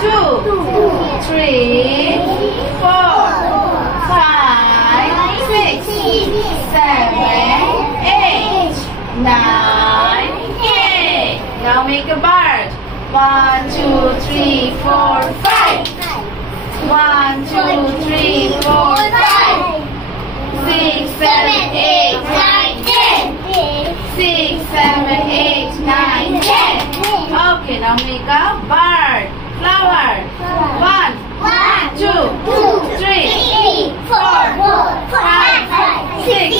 2, 3, 4, 5, 6, 7, 8, 9, 10. Now make a bird. 1, 2, 3, 4, 5. 1, 2, 3, 4, 5. 6, 7, 8, 9, 10. 6, 7, 8, 9, 10. Okay, now make a bird. Flower. 1, 2, 3, 4, 5, 6,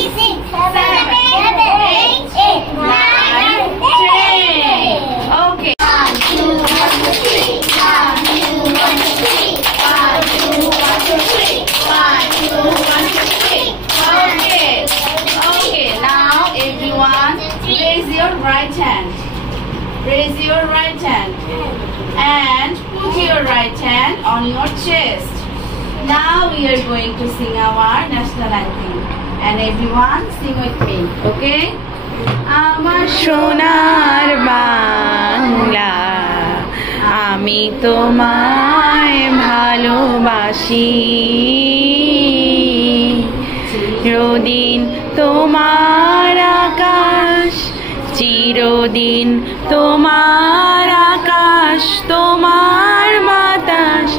7, 8, 9, 10. Okay. 1, 2, 1, 2, 3. 1, 2, 1, 2, 3. 1, 2, 1, 2, 3. 1, 2, 1, 2, 3. Okay. Okay. Now everyone, raise your right hand. Raise your right hand and put your right hand on your chest. Now we are going to sing our national anthem, and everyone sing with me. Okay? আমার সোনার বাংলা, আমি তোমায় ভালোবাসি, চিরদিন তোমার আকাশ, চিরদিন তোমার আকাশ, তোমার বাতাস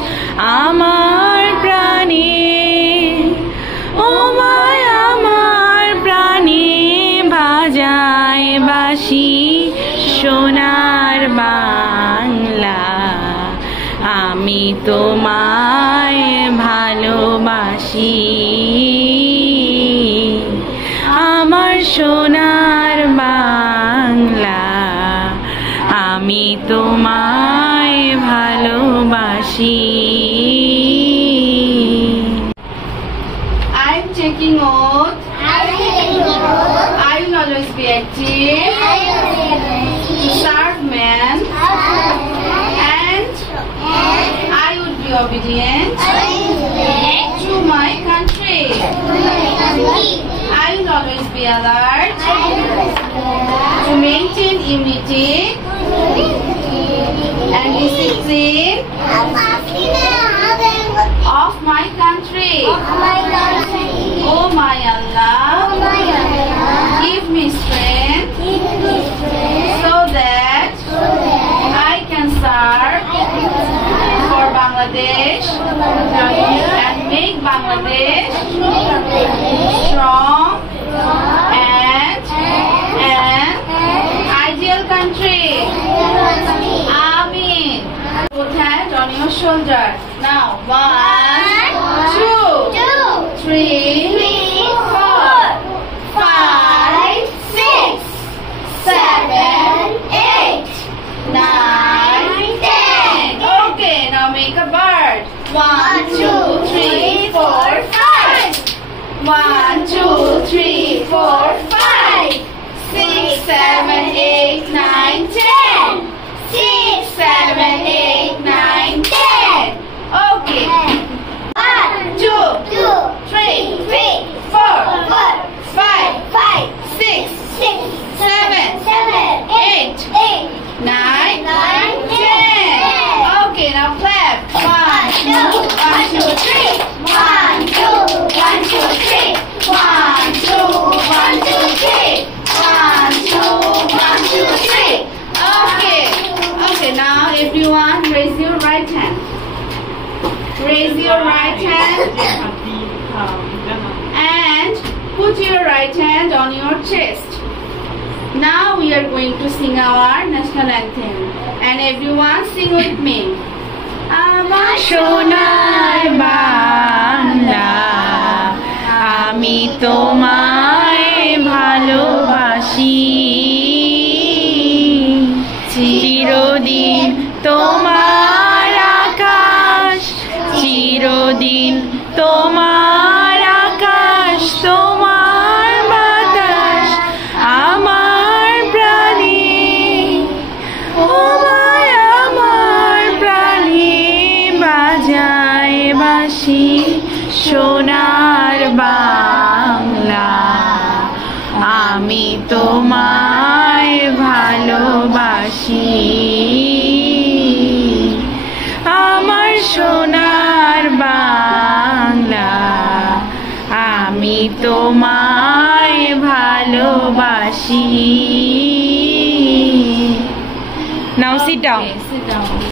আমার প্রাণে, ও মায় আমার প্রাণে বাজায় বাঁশি। সোনার বাংলা, আমি তোমায় ভালোবাসি, আমার সোনার বাংলা, আমি তোমায় ভালোবাসি। I'm taking oath. I will always be active, serve man, and I would be obedient to my country. I will always be alert to maintain unity and discipline of my country. Oh my Allah, give me strength so that I can serve for Bangladesh and make Bangladesh strong and an ideal country. Amen. Put hand on your shoulder. Now 1, 2, 3, 4, 5, 6, 7, 8, 9, 10. Okay, now make a bird. 1, 2, 3, 4, 5. 1, 2, 3, 4, 5. 6, 7, 8, 9, 10. 6, 7, 8, 9, 10. Okay. 1, 2, 3, 4, 5, 6, 7, 8, 9, 10. Okay, now clap. 1, 2, 1, 2, 3. 1, 2, 1, 2, 3. 1, 2, 1, 2, 3. 1, 2, 1, 2, 3. Okay. Okay, now everyone raise your right hand. Raise your right hand and put your right hand on your chest. Now we are going to sing our national anthem, and everyone sing with me. আমার সোনার বাংলা, আমি তোমায় ভালোবাসি, চিরদিন তোমার আকাশ, চিরদিন তোমার আকাশ, তোমার বাতাস আমার প্রাণে, ও মায় আমার প্রাণে বাজায় বাঁশি। সোনার বাংলা, আমি তোমায় ভালোবাসি। সোনার বাংলা, আমি তোমায় ভালোবাসি। Now sit down. Okay, sit down.